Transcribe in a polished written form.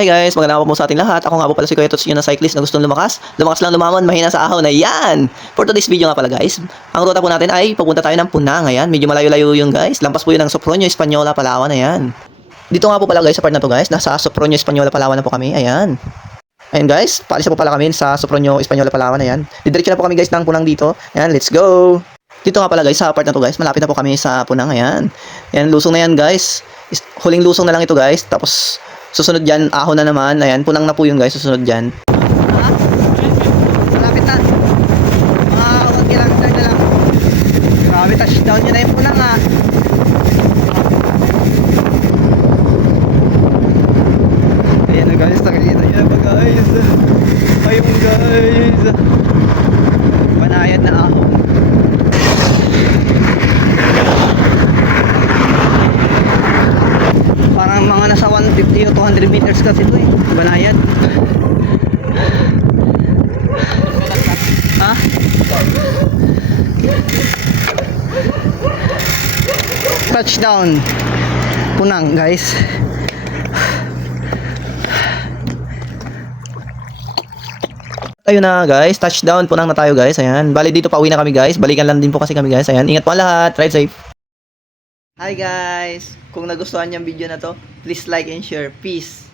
Hi guys, magandang po sa ating lahat. Ako nga po pala si Kuya Tots, yun na cyclist na gustong lumakas. Lumakas lang lumaman, mahina sa ahon. Ayan! For today's video nga pala guys, ang ruta po natin ay papunta tayo ng Punang. Ayan, medyo malayo-layo yun guys. Lampas po yun ng Sopronio, Española, Palawan. Ayan. Dito nga po pala guys, sa part na to guys, nasa Sopronio, Española, Palawan na po kami. Ayan. Ayan guys, paalis na po pala kami sa Sopronio, Española, Palawan. Ayan. Didiretso na po kami guys ng Punang dito. Ayan, let's go! Dito nga pala guys, sa part na to guys, malapit na po kami sa Punang. Ayan. Ayan, lusong na yan guys. Huling lusong na lang ito guys. Tapos susunod dyan, ahon na naman. Ayan, Punang na po yun guys, susunod dyan. Malapit na. Mga kilometer na lang. Grabe, touchdown nyo na yung Punang ha. Ayan na guys, nakikita nyo na ba guys. Ayun guys. Banayad na ahon. Parang mga nasa 150 o 200 meters kasi ito eh. Banayad. Ha? Touchdown. Punang guys. Tayo na guys. Touchdown. Punang na tayo guys. Ayan. Bali dito pauwi na kami guys. Balikan lang din po kasi kami guys. Ayan. Ingat po ang lahat. Ride safe. Hi guys! Kung nagustuhan niyo ang video na to, please like and share. Peace!